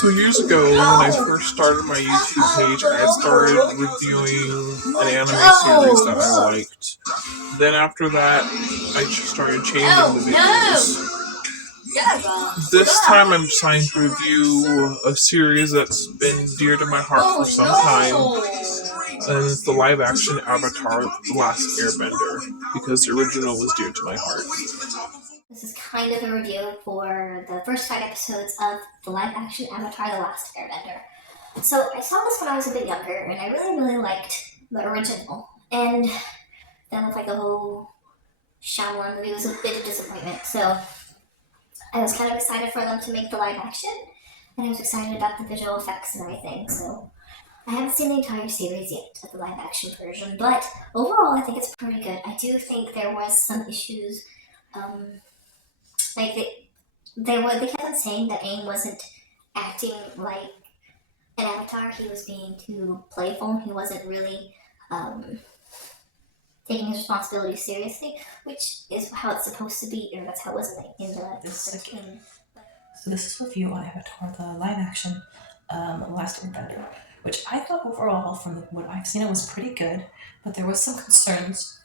So years ago, when I first started my YouTube page, I started reviewing an anime series that I liked. Then after that, I just started changing the videos. This time I'm deciding to review a series that's been dear to my heart for some time, and it's the live action Avatar: The Last Airbender, because the original was dear to my heart. This is kind of a review for the first 5 episodes of the live action Avatar: The Last Airbender. So I saw this when I was a bit younger, and I really liked the original. And then with the whole Shyamalan movie, was a bit of disappointment. So I was kind of excited for them to make the live action, and I was excited about the visual effects and everything. So I haven't seen the entire series yet of the live action version, but overall I think it's pretty good. I do think there was some issues. They kept on saying that Aang wasn't acting like an avatar. He was being too playful. He wasn't really taking his responsibility seriously, which is how it's supposed to be, or that's how it was in the So this is a review on Avatar, the live action Last Airbender, which I thought overall, from what I've seen, it was pretty good, but there was some concerns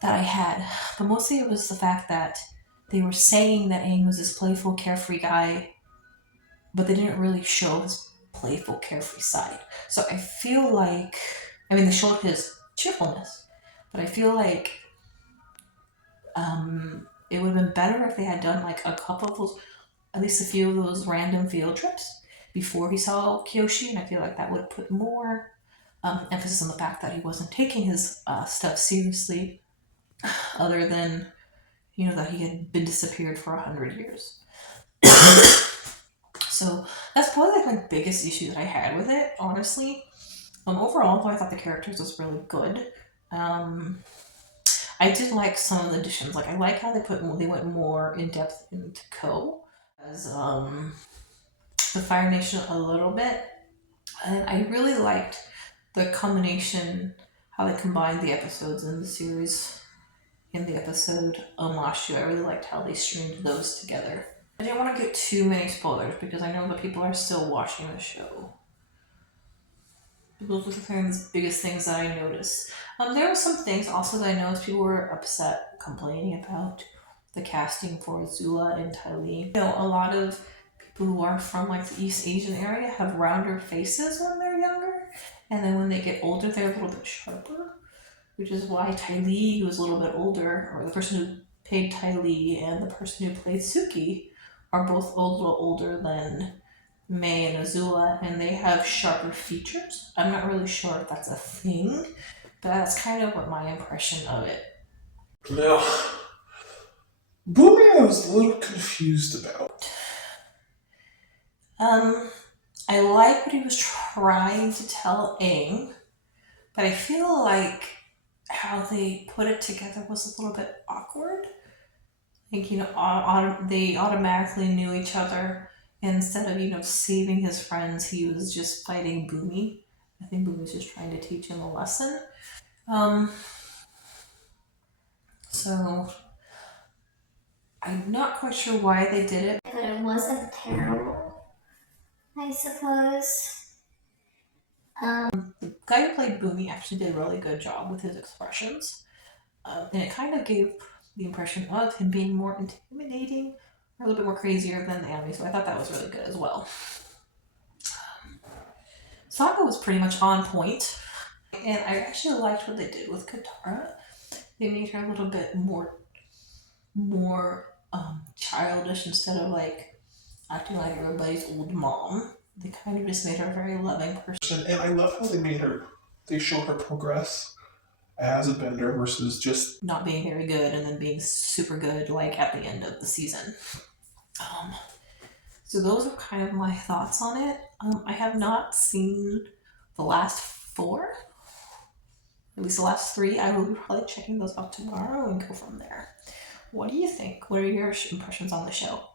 that I had. But mostly it was the fact that they were saying that Aang was this playful, carefree guy, but they didn't really show his playful, carefree side. So I feel like, they showed his cheerfulness, but I feel like it would have been better if they had done a couple of those, at least a few of those random field trips before he saw Kyoshi, and I feel like that would put more emphasis on the fact that he wasn't taking his stuff seriously, other than, that he had been disappeared for 100 years. So that's probably my biggest issue that I had with it, honestly. Overall, though, I thought the characters was really good. I did like some of the additions. I like how they went more in depth into Ko as the Fire Nation a little bit, and I really liked the combination, how they combined the episodes in the series. In the episode Omashu, I really liked how they streamed those together. I didn't want to get too many spoilers because I know that people are still watching the show. Those were the biggest things that I noticed. There were some things also that I noticed people were upset, complaining about the casting for Zula and Ty Lee. A lot of people who are from the East Asian area have rounder faces when they're younger, and then when they get older, they're a little bit sharper. Which is why Ty Lee, who was a little bit older, or the person who played Ty Lee and the person who played Suki, are both a little older than Mei and Azula, and they have sharper features. I'm not really sure if that's a thing, but that's kind of what my impression of it. Now, Boomy I was a little confused about. I like what he was trying to tell Aang, but I feel like how they put it together was a little bit awkward. They automatically knew each other. And instead of, saving his friends, he was just fighting Boomy. I think Boomy was just trying to teach him a lesson. So I'm not quite sure why they did it. But it wasn't terrible, I suppose. The guy who played Boomy actually did a really good job with his expressions. And it kind of gave the impression of him being more intimidating, or a little bit more crazier than the anime, so I thought that was really good as well. Sokka was pretty much on point, and I actually liked what they did with Katara. They made her a little bit more childish instead of acting like everybody's old mom. They kind of just made her a very loving person. And I love how they show her progress as a bender versus just not being very good and then being super good at the end of the season. So those are kind of my thoughts on it. I have not seen the last 4, at least the last 3. I will be probably checking those out tomorrow and go from there. What do you think? What are your impressions on the show?